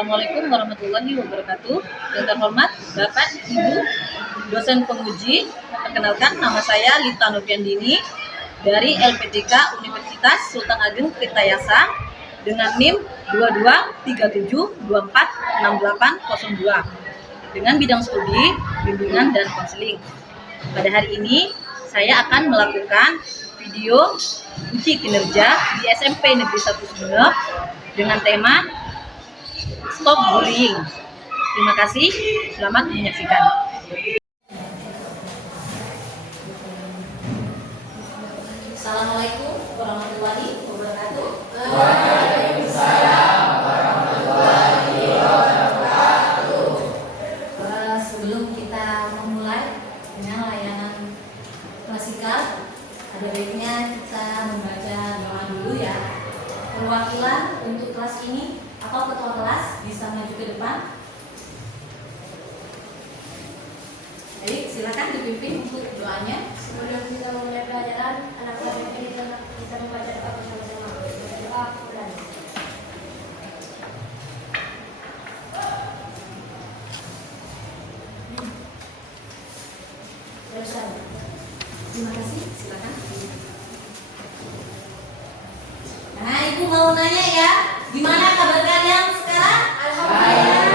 Assalamualaikum warahmatullahi wabarakatuh. Yang terhormat Bapak Ibu dosen penguji, perkenalkan nama saya Lita Nurfiandini dari LPDK Universitas Sultan Ageng Tirtayasa dengan NIM 2237246802 dengan bidang studi, bimbingan, dan konseling. Pada hari ini saya akan melakukan video uji kinerja di SMP Negeri 1 Sumeneb dengan tema Stop Bullying. Terima kasih, selamat menyaksikan. Assalamualaikum warahmatullahi wabarakatuh. Waalaikumsalam warahmatullahi wabarakatuh. Sebelum kita memulai dengan layanan klasikal, ada baiknya kita membaca doa dulu ya. Perwakilan untuk kelas ini atau ketua kelas bisa maju ke depan. Baik, silakan dipimpin untuk doanya. Sebelum kita memulai pelajaran, anak-anak kita membaca doa bersama-sama. Doa mulai. Terusan. Terima kasih, silakan. Nah, Ibu mau nanya ya, gimana kabar kalian sekarang? Alhamdulillah.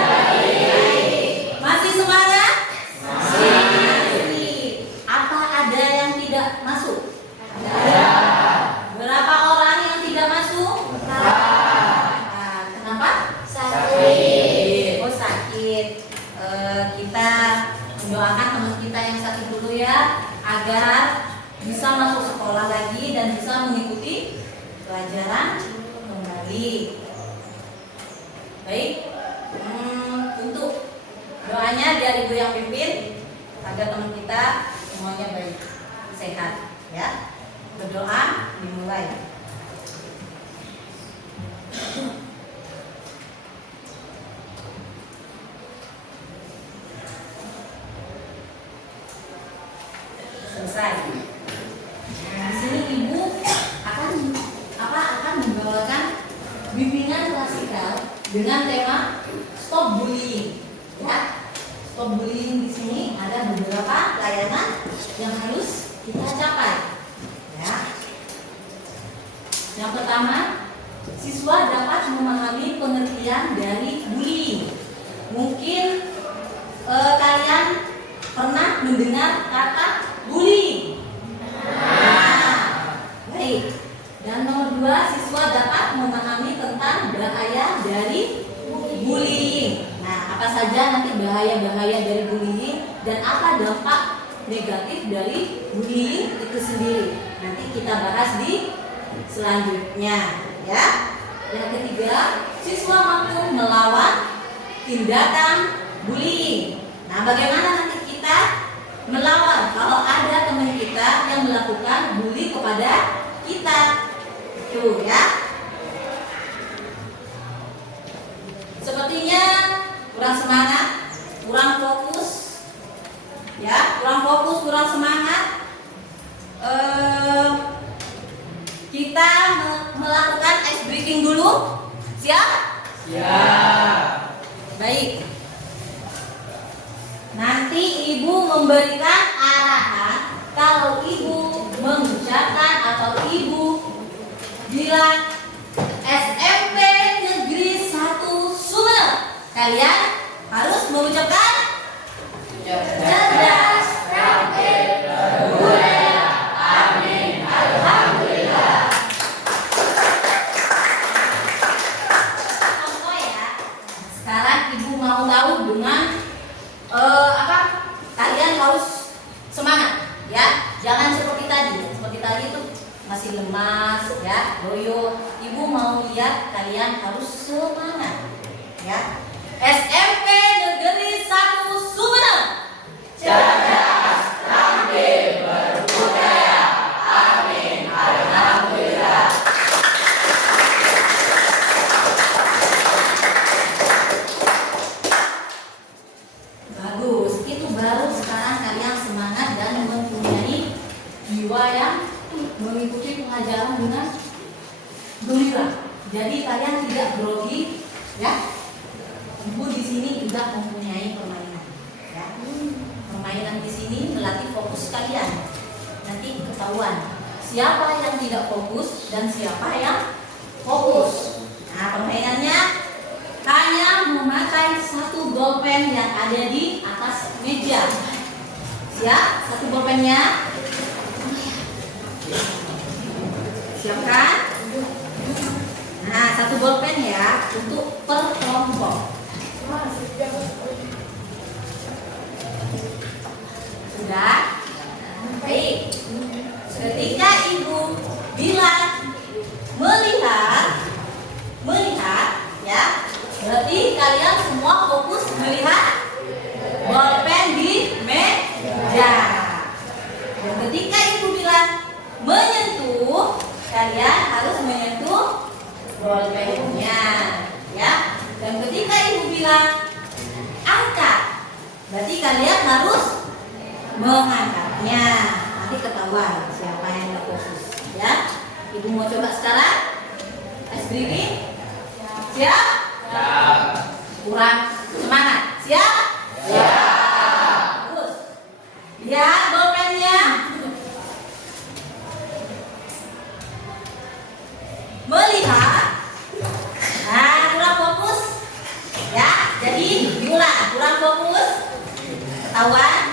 Masih semangat? Masih. Apa ada yang tidak masuk? Ada. Berapa orang yang tidak masuk? Nah, kenapa? Sakit. Oh, sakit. Kita mendoakan teman kita yang sakit dulu ya, agar bisa masuk sekolah lagi dan bisa mengikuti pelajaran kembali. Baik, untuk doanya dari Ibu yang pimpin agar teman kita semuanya baik, sehat ya. Berdoa dimulai. Selesai. Nah, di sini Ibu akan membawakan bimbingan klasikal dengan tema Stop Bullying. Ya, Stop Bullying di sini ada beberapa layanan yang harus kita capai. Ya. Yang pertama, siswa dapat memahami pengertian dari bullying. Mungkin kalian pernah mendengar kata bullying. Baik. Dan nomor 2, siswa dapat memahami tentang bahaya dari bullying. Nah, apa saja nanti bahaya-bahaya dari bullying dan apa dampak negatif dari bullying itu sendiri. Nanti kita bahas di selanjutnya, ya. Yang ketiga, siswa mampu melawan tindakan bullying. Nah, bagaimana nanti kita melawan kalau ada teman kita yang melakukan bully kepada kita? Tuh ya. Sepertinya kurang semangat, kurang fokus. Ya, kurang fokus, kurang semangat. Kita melakukan ice breaking dulu. Siap? Siap. Baik. Nanti Ibu memberikan arahan kalau Ibu mengucapkan atau Ibu bilang SMP Negeri 1 Sumeneb, kalian harus mengucapkan cerdas, rapi, berbudaya, amin, alhamdulillah. Contoh ya. Sekarang Ibu mau tahu dengan kalian harus semangat ya, jangan seperti tadi itu masih lemas ya, loyo. Ibu mau lihat kalian harus semangat ya. SMP Negeri 1 Sumeneb, Cerdas, rapi, berbudaya, amin, alhamdulillah. bagus. Itu baru sekarang kalian semangat dan mempunyai jiwa yang mengikuti pelajaran dengan gembira. Jadi kalian tidak grogi ya, juga mempunyai permainan. Ya. Permainan di sini melatih fokus kalian. Nanti ketahuan siapa yang tidak fokus dan siapa yang fokus. Nah, permainannya hanya memakai satu bolpen yang ada di atas meja. Siap? Satu bolpennya. Siap kan? Nah, satu bolpen ya untuk per kelompok. Sudah? Baik. Ketika ibu bilang melihat ya, berarti kalian semua fokus melihat bolpen di meja. Dan ketika ibu bilang menyentuh, kalian harus menyentuh bolpennya, ya. Dan ketika ibu bilang angkat, berarti kalian harus mengangkatnya. Nanti ketahuan siapa yang fokus, ya. Ibu mau coba sekarang? Ice breathing? Siap? Kurang semangat. Siap? Terus lihat bolpennya. Melihat. Nah, kurang fokus. Ya, jadi diulang. Kurang fokus. Ketahuan.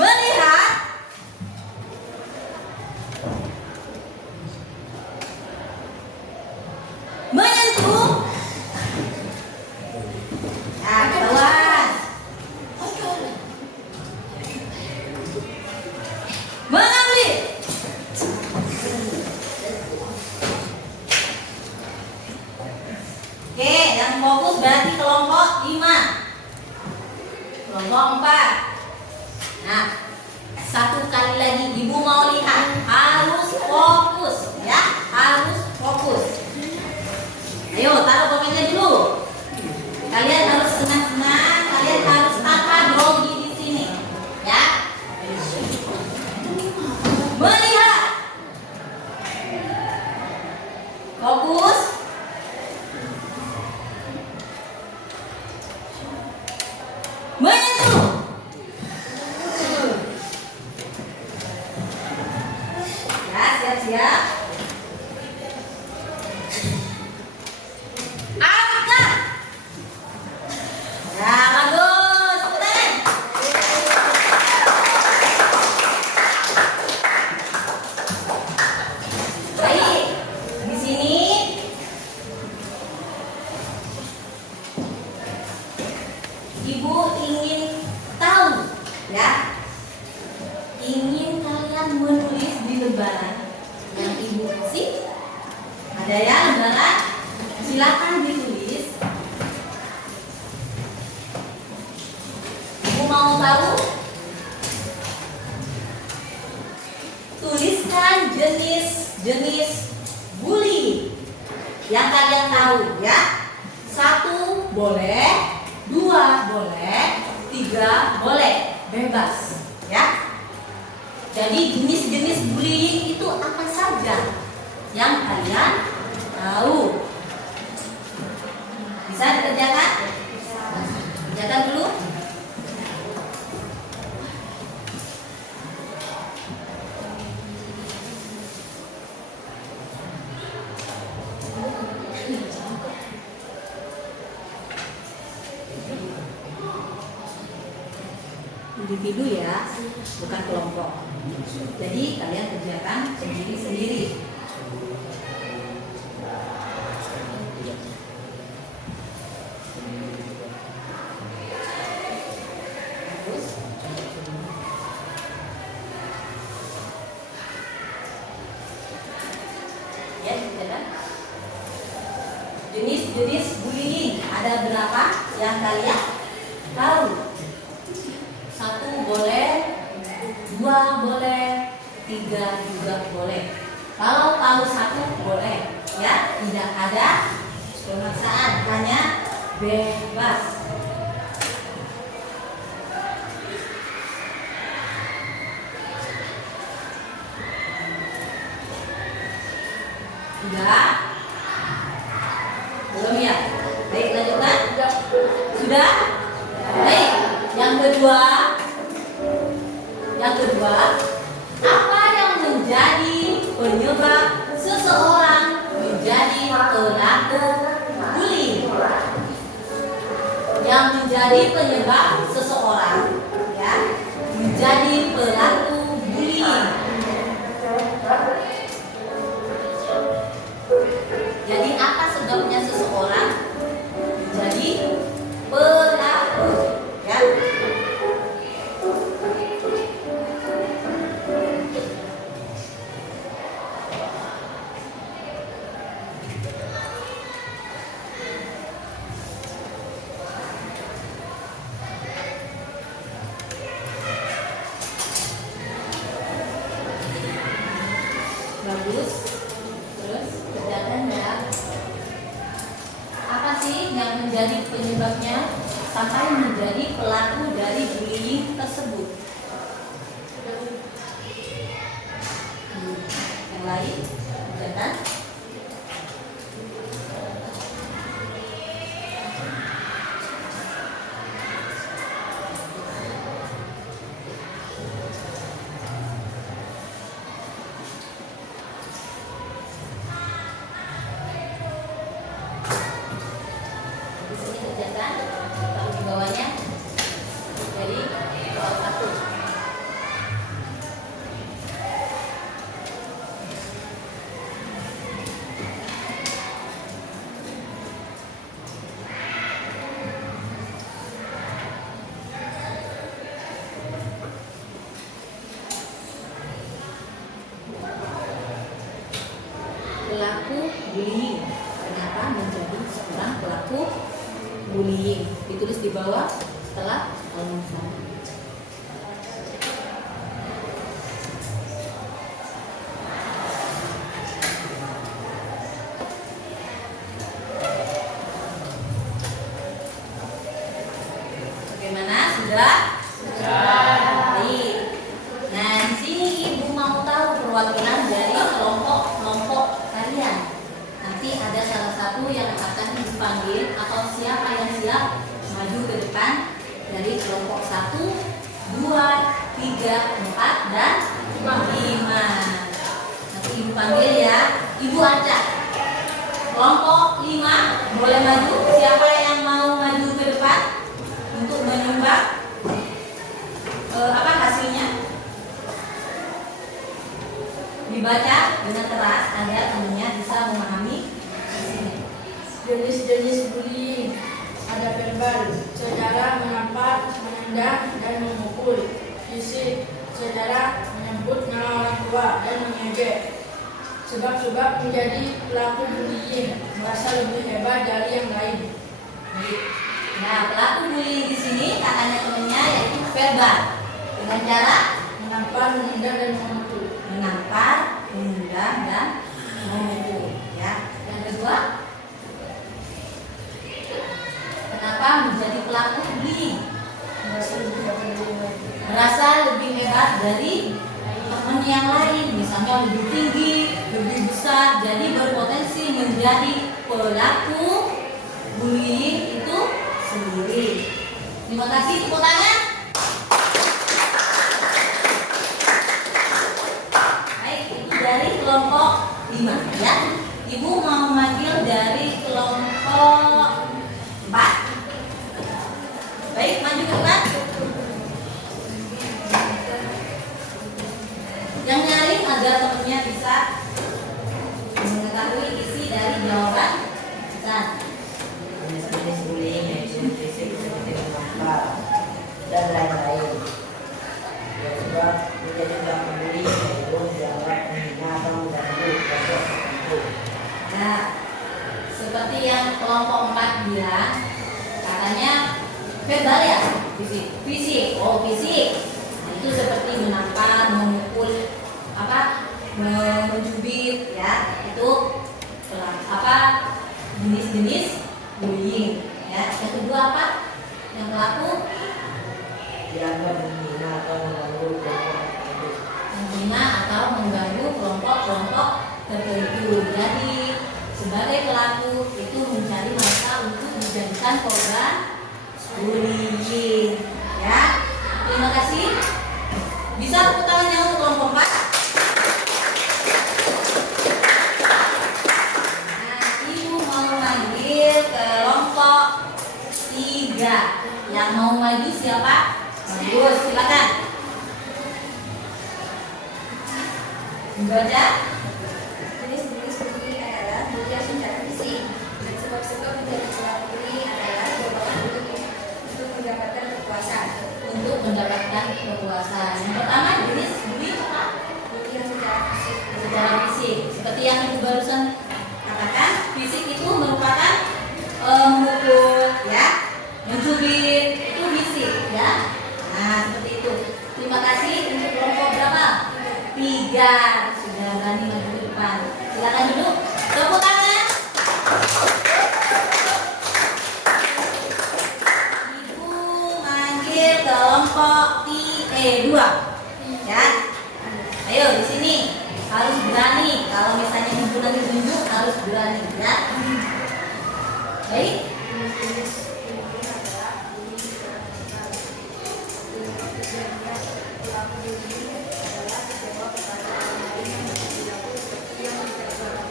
Melihat. Menyentuh. Nah, ketahuan. Mengambil. Oke, yang fokus berarti kelompok 5. Kelompok 4. Nah, satu kali lagi ibu mau lihat, harus fokus, ya, harus fokus. Ayo, taruh bolpennya dulu. Kalian harus senang-senang, kalian harus tanpa grogi di sini, ya. Melihat, fokus, menyentuh. Ya, siap-siap. Angkat. Ya, bagus. Keren. Baik. Di sini ibu ingin tahu, ya. Ingin kalian menulis di lembaran yang ibu kasih. Ada ya lembaran? Silakan ditulis. Ibu mau tahu? Tuliskan jenis-jenis bullying yang kalian tahu, ya. 1 boleh, 2 boleh, 3 boleh, bebas, ya. Jadi jenis-jenis bullying itu apa saja yang kalian tahu? Bisa dikerjakan? Kerjakan dulu. Individu ya, bukan kelompok. Jadi kalian kerjakan sendiri-sendiri. Ya, kerjakan. Jenis-jenis bullying ada berapa yang kalian tahu? 1 boleh, 2 boleh, 3 juga boleh. Kalau tahu 1 boleh, ya, tidak ada pemaksaan, hanya bebas. Sudah? Belum ya? Baik, lanjutkan. Sudah? Baik. Yang kedua, apa yang menjadi penyebab seseorang menjadi pelaku bullying? Yang menjadi penyebab seseorang ya menjadi pelaku bullying. Jadi apa sebabnya seseorang menjadi pelaku ya? Bagus. Terus kerjakan ya. Apa sih yang menjadi penyebabnya sampai menjadi pelaku dari bullying tersebut? Yang lain kerjakan. Di sini kerjakan, kalau di bawahnya jadi soal 1. Pelaku bullying. Kenapa menjadi seorang pelaku bullying? Ditulis di bawah setelah halaman 1. Bagaimana? Sudah? Baik. Nah, di sini Ibu mau tahu perwakilan dari kelompok kalian. Nanti ada salah satu yang akan dipanggil atau siapa yang siap maju ke depan dari kelompok 1, 2, 3, 4, dan 5. Nanti Ibu panggil ya. Ibu acak. Kelompok 5 boleh maju. Siapa yang mau maju ke depan untuk menyumbang hasilnya? Dibaca dengan keras agar temannya bisa memahami hasilnya. Jenis-jenis bullying ada verbal, secara menampar, menendang, dan memukul. Fisik, secara menyebut nama orang tua dan mengejek. Sebab-sebab menjadi pelaku bullying merasa lebih hebat dari yang lain. Nah, pelaku bullying di sini katanya temannya yaitu verbal dengan cara Menampar, menendang, dan memukul. menampar, menendang, dan memukul. Ya. Yang kedua, kenapa menjadi pelaku bullying? Merasa lebih hebat dari teman yang lain, misalnya lebih tinggi, lebih besar, jadi berpotensi menjadi pelaku bullying itu sendiri. Terima kasih, tepuk tangan. Baik, itu dari kelompok 5 ya. Ibu mau manggil dari kelompok 4. Baik, maju ke depan. Yang nyaring agar temannya bisa mengetahui isi dari jawaban pesan. Jenis-jenis bullying yaitu fisik seperti menampar dan lain-lain. Ya, sebab menjadi pelaku bullying yaitu dianggap menghina atau mengganggu kelompok tertentu. Nah, seperti yang kelompok 4 bilang, katanya verbal ya, fisik. Oh, fisik. Nah, itu seperti menampar, memukul, mencubit, ya. Itu jenis-jenis bullying. Ya. Yang kedua apa? Yang pelaku Dianggap menghina atau mengganggu kelompok tertentu. menghina atau mengganggu kelompok-kelompok tertentu. Jadi sebagai pelaku itu mencari masa untuk dijadikan korban bullying. Ya, terima kasih. Bisa tepuk tangannya untuk kelompok 4. Nah, Ibu mau manggil kelompok 3. Yang mau maju siapa? Bagus, silakan. Membaca. Jenis-jenis bullying adalah bullying secara fisik, dan sebab-sebab menjadi pelaku bullying adalah dorongan untuk mendapatkan kepuasan. Untuk mendapatkan kepuasan. Yang pertama jenis bullying apa? Bullying secara fisik. Secara fisik. Seperti yang Ibu barusan katakan, fisik itu merupakan memukul, ya, mencubit, itu fisik, ya. Nah, seperti itu. Terima kasih untuk kelompok berapa? 3. Sudah berani maju ke depan. Silakan duduk. Tepuk tangan. Ibu manggil kelompok 2. Ya. Ayo di sini harus berani. Kalau misalnya Ibu nanti tunjuk harus berani, ya. Baik. Jenis-jenis bullying adalah bullying secara verbal. Pelaku bullying adalah kecewa kepada orang lain yang berperilaku seperti yang diterjemahkan.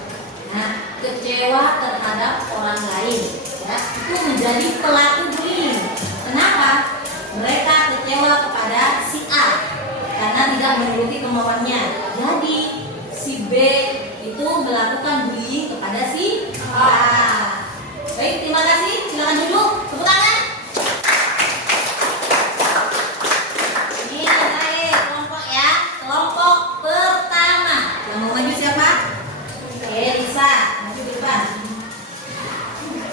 Nah, kecewa terhadap orang lain, ya, itu menjadi pelaku bullying. Kenapa? Mereka kecewa kepada si A karena tidak menuruti kemauannya. Jadi si B itu melakukan bullying kepada si A. Baik, terima kasih. Silakan duduk. Tepuk tangan. Ini terakhir kelompok, ya. Kelompok pertama. Yang mau maju siapa? Oke, Lisa, maju ke depan.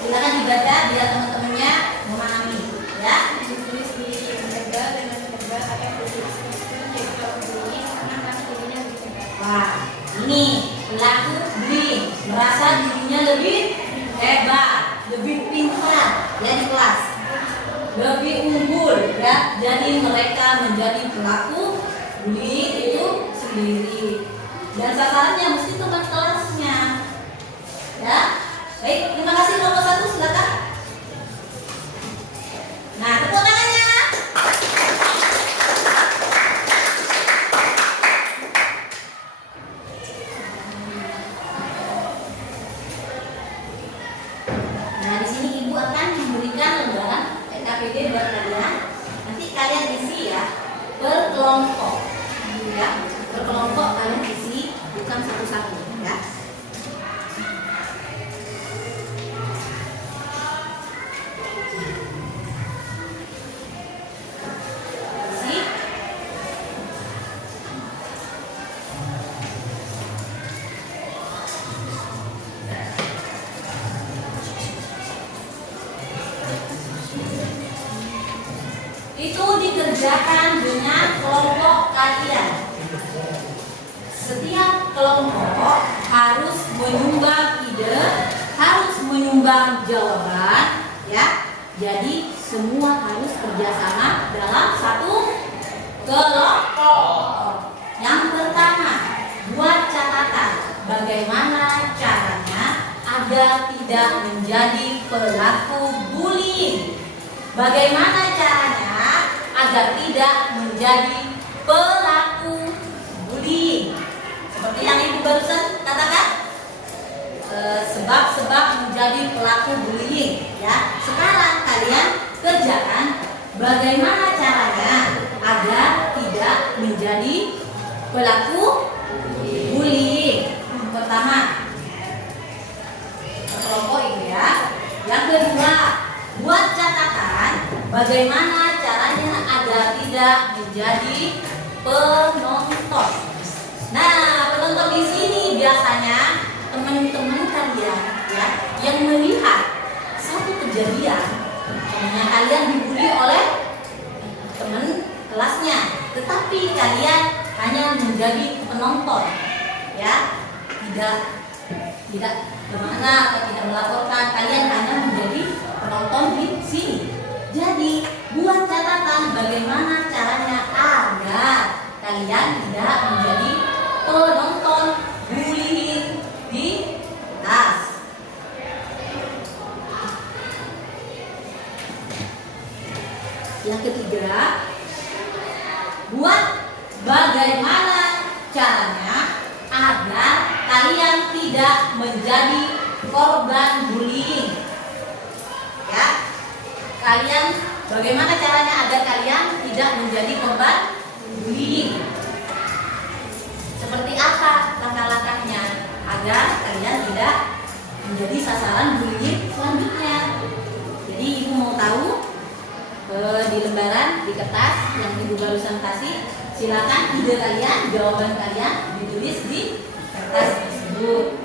Silakan dibaca biar teman-temannya memahami, ya. Jenis-jenis bullying yang verbal dengan verbal atau fisik itu menjadi pelaku bullying karena merasa dirinya lebih hebat. Wah, ini pelaku bullying merasa dirinya lebih hebat, lebih pintar, ya, di kelas, lebih unggul, ya. Jadi mereka menjadi pelaku bullying itu sendiri. Dan sasarannya mesti teman kelasnya, ya. Baik, terima kasih. Nomor 1 silakan. Nah, tepuk tangannya. Nah, di sini Ibu akan memberikan lembaran PKPD buat kalian. Nanti kalian isi, ya, per kelompok, ya. Per kelompok kalian isi, bukan satu-satu, ya. Isi. Itu dikerjakan dengan kelompok kalian. Setiap kelompok harus menyumbang ide, harus menyumbang jawaban, ya. Jadi semua harus kerjasama dalam satu kelompok. Yang pertama, buat catatan bagaimana caranya agar tidak menjadi pelaku bullying. Bagaimana caranya agar tidak menjadi pelaku bullying? Seperti yang Ibu barusan katakan, sebab-sebab menjadi pelaku bullying, ya. Sekarang kalian kerjakan bagaimana caranya agar tidak menjadi pelaku bullying. Pertama, kelompok itu, ya. Yang kedua, buat catatan bagaimana caranya agar tidak menjadi penonton. Nah, penonton di sini biasanya teman-teman kalian, ya, yang melihat satu kejadian temannya kalian dibully oleh teman kelasnya, tetapi kalian hanya menjadi penonton, ya, tidak bermakna atau tidak melaporkan, kalian hanya menjadi penonton di sini. Jadi buat catatan bagaimana caranya agar kalian tidak menjadi penonton bullying di kelas. Yang ketiga, buat bagaimana caranya agar kalian tidak menjadi korban bullying. Ya, bagaimana caranya agar kalian tidak menjadi korban bullying? Seperti apa langkah-langkahnya agar kalian tidak menjadi sasaran bullying selanjutnya? Jadi ibu mau tahu di lembaran, di kertas yang ibu barusan kasih, silakan ide kalian, jawaban kalian ditulis di kertas tersebut.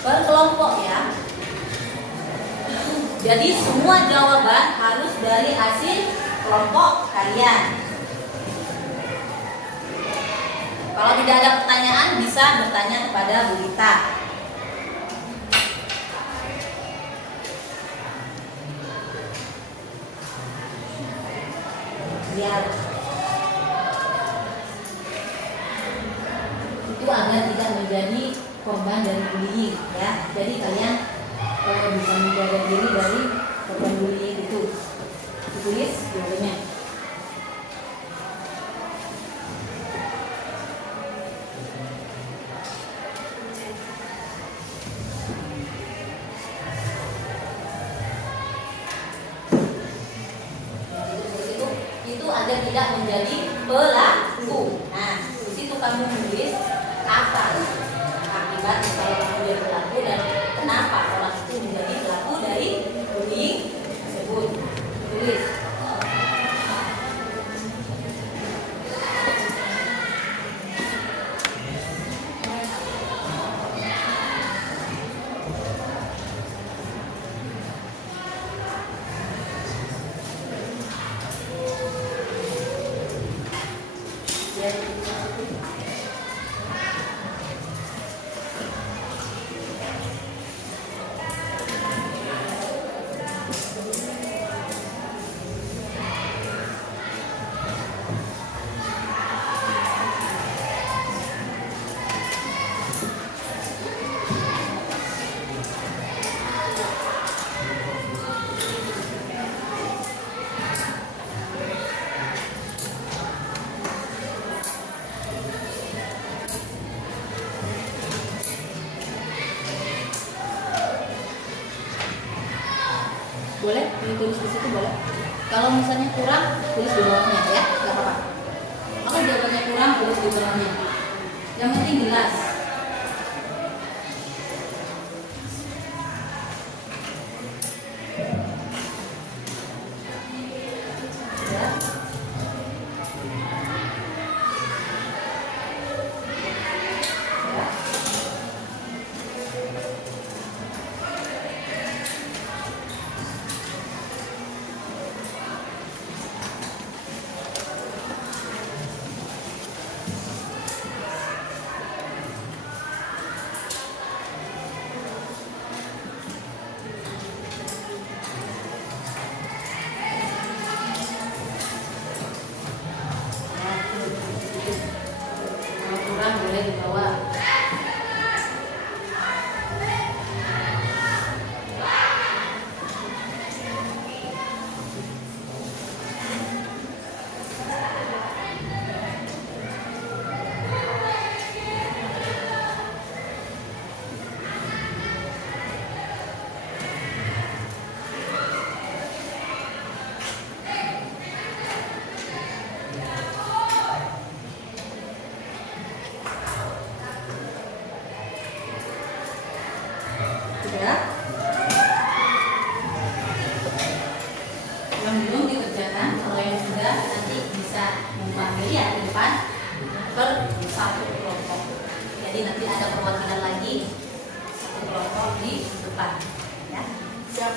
Per kelompok ya. Jadi semua jawaban harus dari hasil kelompok kalian. Kalau tidak ada pertanyaan, bisa bertanya kepada Bu Rita. Biar itu agar tidak menjadi korban dari bullying ya. Jadi kalian bisa menjaga diri dari korban bullying itu. Ditulis jawabannya. Itu agar tidak menjadi pelaku. Nah, di situ kamu menulis apa akibat kalau kamu menjadi pelaku dan kenapa orang itu menjadi pelaku dari bullying tersebut. Tulis. Boleh ditulis di situ, boleh. Kalau misalnya kurang, tulis di bawahnya ya, nggak apa-apa. Kalau jawabannya kurang, tulis di bawahnya. Yang penting jelas. Ya. Kalau kurang boleh dibawa. Ya. Yang belum dikerjakan, kalau yang sudah nanti bisa memanggil ya di depan per satu kelompok. Jadi nanti ada perwakilan lagi satu kelompok di depan. Ya. Siap.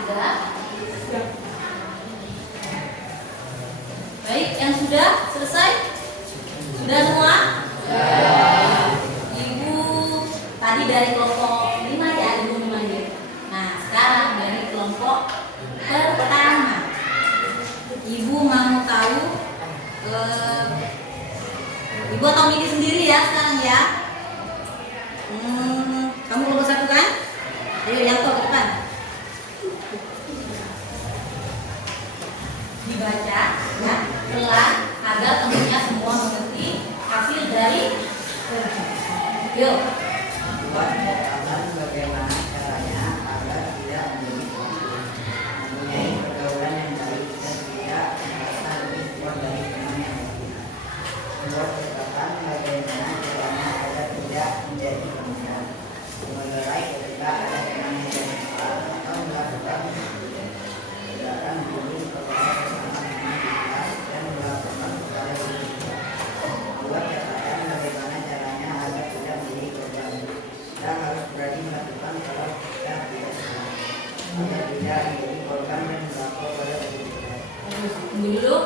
Sudah. Siap. sudah selesai? Sudah semua? Ibu tadi dari kelompok 5 ya, Ibu 5 ini. Nah, sekarang dari kelompok pertama. Ibu mau tahu Ibu atau milih sendiri ya sekarang ya. Kamu nomor 1 kan? Ayo Yanto ke depan. Dibaca ya, pelan agar temennya semua mengerti hasil dari yuk. Buat catatan bagaimana caranya agar tidak menjadi konflik, mempunyai pergaulan yang baik dan tidak merasa lebih kuat dari teman yang lain. Buat catatan bagaimana caranya agar tidak menjadi pemikiran, melerai ketika ada teman yang salah atau melakukan tindakan bullying kepada sesama teman di kelas dan melakukan kepada diri kita. Buat catatan bagaimana caranya agar tidak menjadi korban. Kita harus berani melakukan kalau kita tidak salah, agar tidak menjadi korban dan melapor pada diri kita. Tunggu dulu.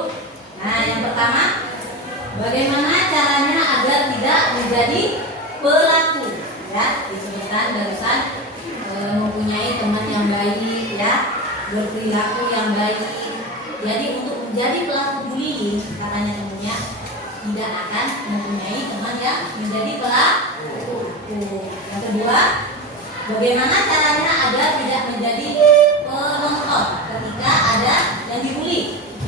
Nah, yang pertama, bagaimana caranya agar tidak menjadi pelaku? Ya, disebutkan barusan mempunyai teman yang baik, ya, berperilaku yang baik. Jadi untuk menjadi pelaku bullying, katanya temunya tidak akan mempunyai teman yang menjadi pelaku. Yang kedua, bagaimana caranya agar tidak menjadi penonton ketika ada yang dibully?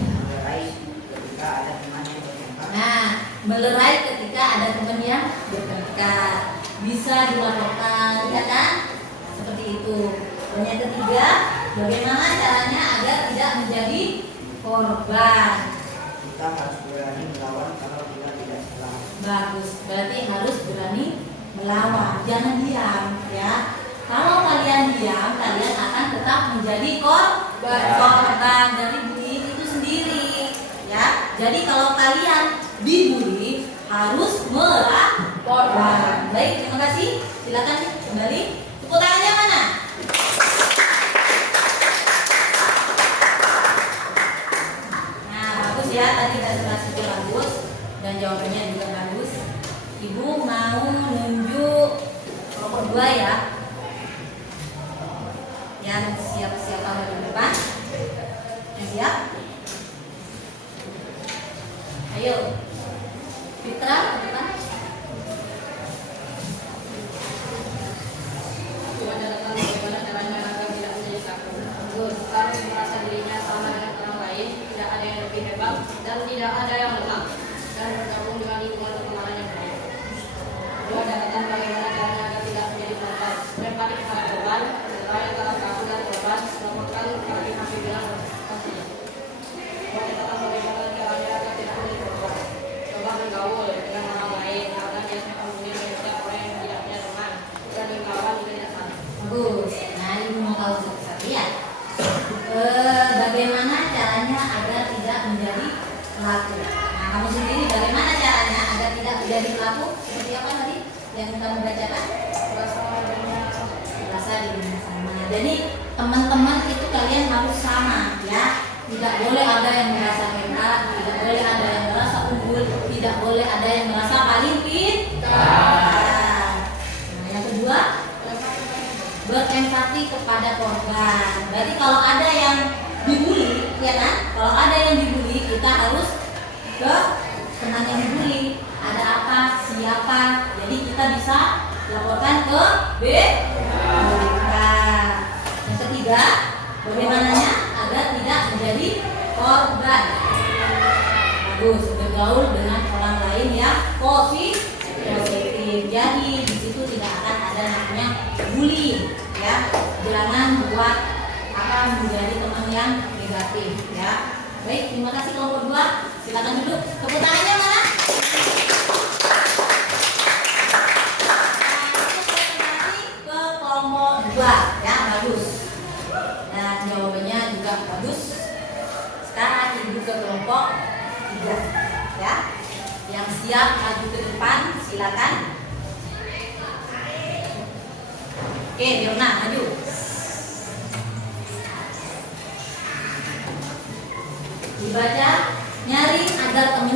Melerai ketika ada teman yang bertengkar. Nah, melerai ketika ada teman yang bertengkar bisa dilaporkan, ya kan? Seperti itu. Dan yang ketiga, bagaimana caranya agar tidak menjadi korban? Kita harus berani melawan kalau kita tidak salah. Bagus, berarti harus berani melawan, jangan diam, ya. Kalau kalian diam, kalian akan tetap menjadi korban dari bullying itu sendiri, ya. Jadi kalau kalian dibully harus melapor. Baik, terima kasih. Silakan kembali. Tepuk tangannya mana? Nah, bagus ya. Tadi presentasi bagus dan jawabannya juga bagus. Ibu mau nunjuk kelompok 2 ya. Yang siap-siap taruh di depan. Yang siap? Ayo. Fitra ke depan. Bagaimana caranya agar tidak menjadi takut? Harus merasa dirinya sama dengan orang lain, tidak ada yang lebih hebat dan tidak ada yang lemah, dan bergabung dengan lingkungan pertemanan yang baik. Dua, catatan bagaimana caranya agar tidak menjadi korban. Lempari kepada korban, melerai antara pelaku dan korban, melaporkan bagi hasil bilang pastinya. Dua, catatan bagaimana caranya agar tidak menjadi korban. Coba bergaul dengan orang lain, agar dia kemudian menjadi orang yang tidak punya teman, berani melawan jika tidak salah. Bagus. Nah, ibu mau tahu satu-satu ya. Bagaimana caranya agar tidak menjadi pelaku? Nah, kamu sendiri bagaimana caranya agar tidak menjadi pelaku? Seperti apa tadi yang kamu bacakan? Rasa dirinya sama. Jadi teman-teman itu kalian harus sama, ya. Tidak boleh ada yang merasa hebat, tidak boleh ada yang merasa unggul, tidak boleh ada yang merasa paling pintar. Nah, yang kedua, berempati kepada korban. Berarti kalau ada yang dibully, ya kan? Kalau ada yang dibully, kita harus ke teman yang dibully. Ada apa? Siapa? Jadi kita bisa laporkan ke BK. Yang ketiga, bagaimananya agar tidak menjadi korban? Bagus, bergaul dengan orang lain yang positif. Jadi di situ tidak akan ada namanya bullying, ya. Jangan buat menjadi teman yang negatif, ya. Baik, terima kasih kelompok 2. Silakan duduk. Tepuk tangannya mana? Ke kelompok 2, ya, bagus. Dan jawabannya juga bagus. Sekarang ibu ke kelompok 3, ya. Yang siap maju ke depan, silakan. Oke, Diona, maju. Dibaca, nyaring agar temennya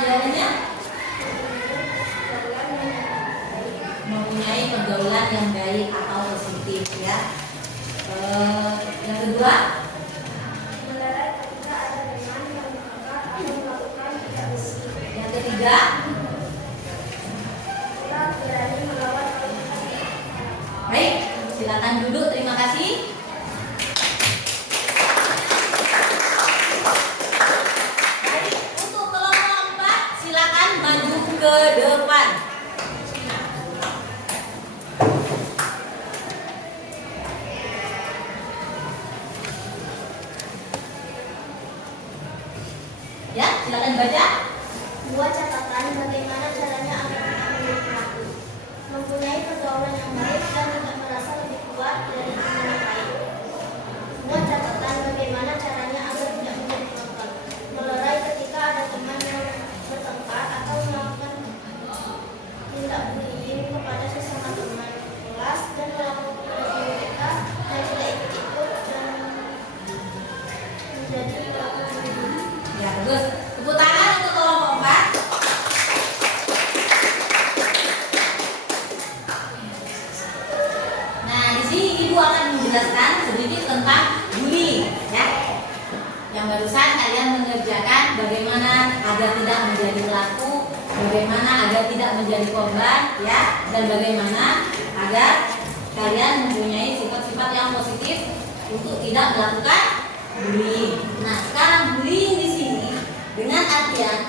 jawabannya? Mempunyai pergaulan yang baik atau positif ya. Yang kedua, Melarang ketika ada teman yang menganggap atau melakukan tidak bersih. yang ketiga, Kita berani melawan otoritas. baik, silakan duduk. Terima kasih. Baik, untuk kelompok 4 silakan maju ke depan. Ya, silakan baca. Buat catatan bagaimana caranya agar tidak menjadi pelaku. Mempunyai pergaulan yang baik dan tidak merasa lebih kuat dari teman yang lain. Buat catatan bagaimana caranya agar tidak menjadi penonton. Melerai ketika ada teman yang bertengkar atau melakukan tindak bullying kepada sesama teman kelas dan melakukan kepada guru kita dan tidak ikut-ikut dan menjadi pelaku bullying. Ya, bagus. Tepuk tangan untuk kelompok 4. Nah, di sini Ibu akan menjelaskan sedikit tentang bullying, ya. Yang barusan kalian mengerjakan bagaimana agar tidak menjadi pelaku, bagaimana agar tidak menjadi korban, ya, dan bagaimana agar kalian mempunyai sifat-sifat yang positif untuk tidak melakukan bullying. Nah, sekarang bullying di sini dengan artian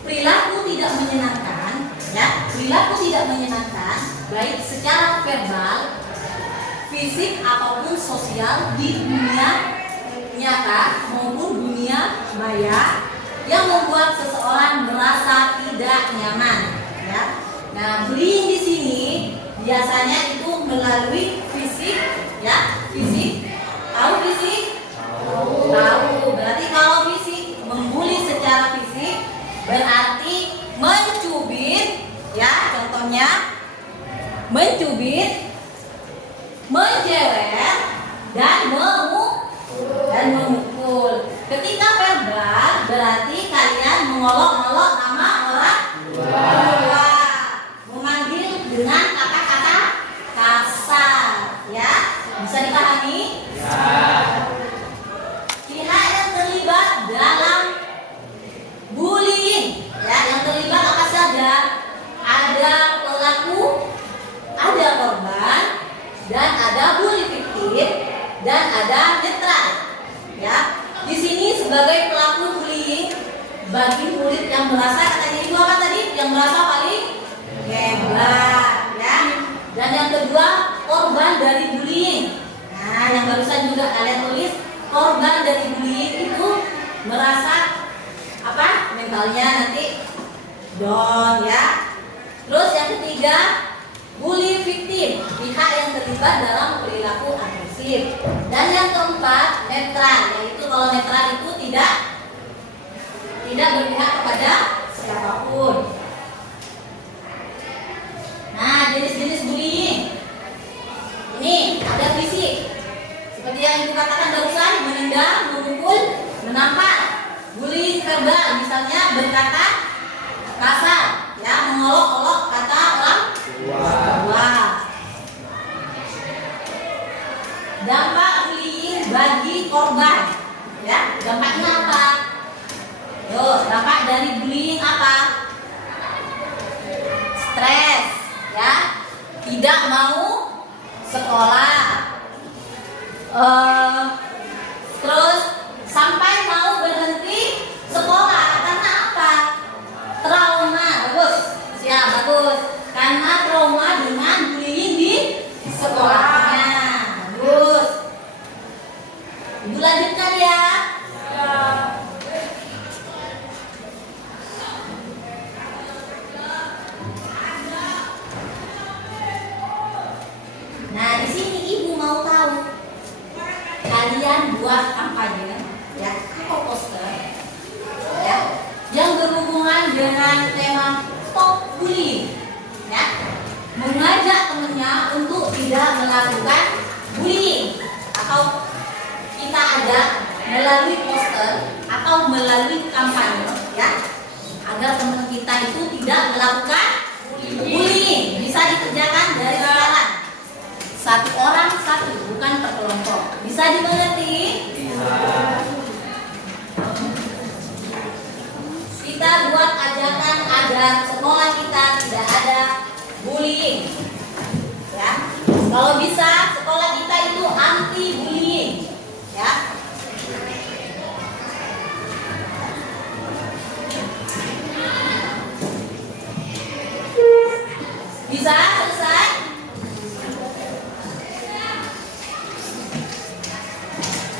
perilaku tidak menyenangkan, ya, perilaku tidak menyenangkan baik secara verbal, fisik ataupun sosial di dunia nyata maupun dunia maya yang membuat seseorang merasa tidak nyaman, ya. Nah, bullying di sini biasanya itu melalui fisik, ya, fisik. Tahu fisik? Tahu. Berarti kalau fisik, membuli secara fisik berarti mencubit, ya, contohnya mencubit, menjewer, dan memukul. Ketika verbal berarti kalian mengolok-olok nama orang tua, memanggil dengan kata-kata kasar, ya. Bisa dipahami? Pihak yang terlibat dalam bullying, ya, yang terlibat apa saja? Ada pelaku, ada korban, dan ada bully fiktif, dan ada netral, ya. Di sini sebagai pelaku bullying bagi murid yang merasa, katanya Ibu apa tadi? Yang merasa paling hebat, ya. Dan yang kedua, korban dari bullying. Nah, yang barusan juga kalian tulis, korban dari bullying itu merasa apa? Mentalnya nanti down, ya. Terus yang ketiga, bully victim, pihak yang terlibat dalam perilaku agresif. Dan yang keempat, netral, yaitu kalau netral itu tidak berpihak kepada siapapun. Nah, jenis-jenis bullying ini ada fisik, seperti yang Ibu katakan barusan, menendang, memukul, menampar. Bullying verbal, misalnya berkata kasar, ya, mengolok-olok kata orang tua. Dampak bullying bagi korban, ya, dampaknya apa? Yo, dampak dari bullying apa? Stres, ya, tidak mau sekolah, terus sampai mau berhenti sekolah karena apa? Trauma. Bagus, siap, bagus. Karena trauma dengan bullying di sekolahnya. Bagus. Ibu lanjutkan ya. Nah, di sini Ibu mau tahu kalian buat kampanye, ya, atau poster, ya, yang berhubungan dengan tema stop bullying, ya, mengajak temennya untuk tidak melakukan bullying, atau kita ajak melalui poster atau melalui kampanye, ya, agar teman kita itu tidak melakukan bullying. Bisa dikerjakan dari sekarang. Satu orang satu, bukan per kelompok. Bisa dimengerti? Kita buat ajakan agar sekolah kita tidak ada bullying. Ya, kalau bisa sekolah kita itu anti bullying. Ya. Bisa selesai?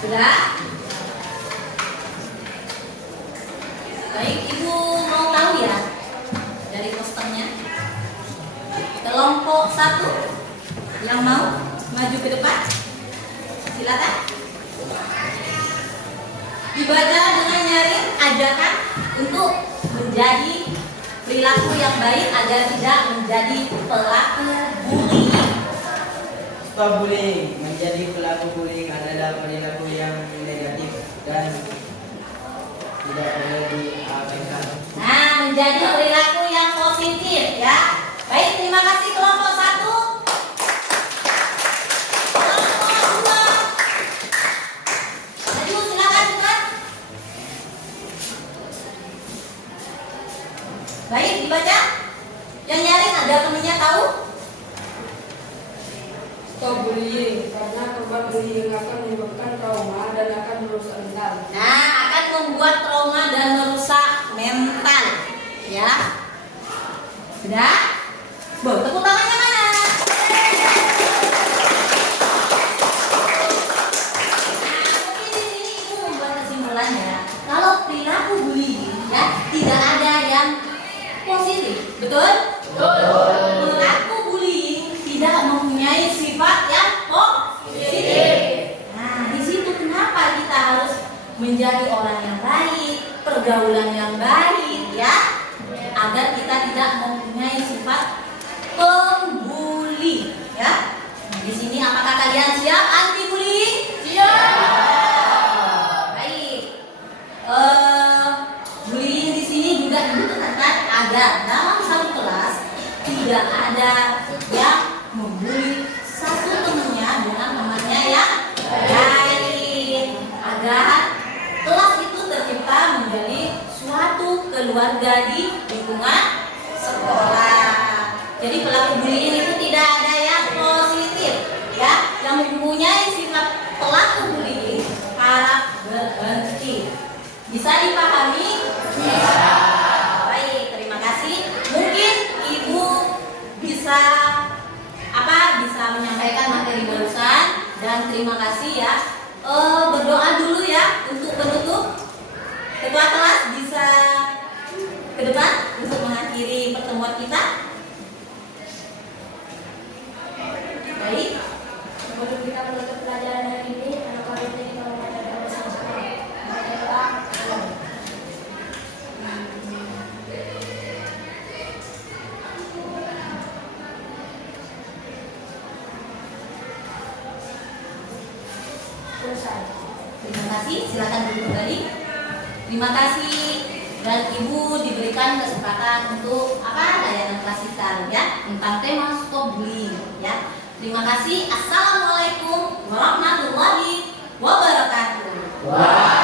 Sudah? Baik, Ibu mau tahu ya dari posternya? Kelompok 1 yang mau maju ke depan, silakan. Dibaca dengan nyaring ajakan untuk menjadi perilaku yang baik agar tidak menjadi pelaku bullying. Stop bullying. Menjadi pelaku bullying adalah perilaku yang negatif dan tidak boleh diabaikan. Nah, menjadi perilaku yang positif ya. Baik, terima kasih kelompok 1. Kelompok 2. Maju, silakan cepat. Baik, dibaca. Yang nyaring ada temennya tahu? Stop bullying, karena korban bullying akan menyebabkan trauma dan akan merusak mental. Nah, akan membuat trauma dan merusak mental. Ya. Sudah? Bo, tepuk tangannya mana? Nah, mungkin di sini Ibu membuat kesimpulannya. Kalau perilaku bullying ya tidak ada yang positif, betul? Perilaku bullying tidak mempunyai sifat yang positif. Nah, di situ kenapa kita harus menjadi orang yang baik, pergaulan yang baik, ya, agar kita tidak mempunyai sifat pembuli, ya. Nah, di sini apakah kalian siap anti bullying? Siap. Baik. Bullying di sini juga ditekankan agar dalam satu kelas tidak ada yang membuli satu temannya dengan temannya yang lain, agar kelas itu tercipta menjadi suatu keluarga di lingkungan sekolah. Jadi pelaku bullying itu tidak ada yang positif, ya. Yang mempunyai sifat pelaku bullying harap berhenti. Bisa dipahami? Bisa. Baik, terima kasih. Mungkin Ibu bisa menyampaikan materi barusan dan terima kasih ya. Berdoa dulu ya untuk penutup. Ketua kelas bisa ke depan untuk mengakhiri pertemuan kita. Baik. Sebelum kita menutup pelajaran hari ini, anak-anak ini kalau ada bersama-sama. Berdoa. Selesai. Terima kasih, silakan duduk kembali. Terima kasih dan Ibu diberikan kesempatan untuk layanan klasikal ya tentang tema stop bullying ya. Terima kasih. Assalamualaikum warahmatullahi wabarakatuh.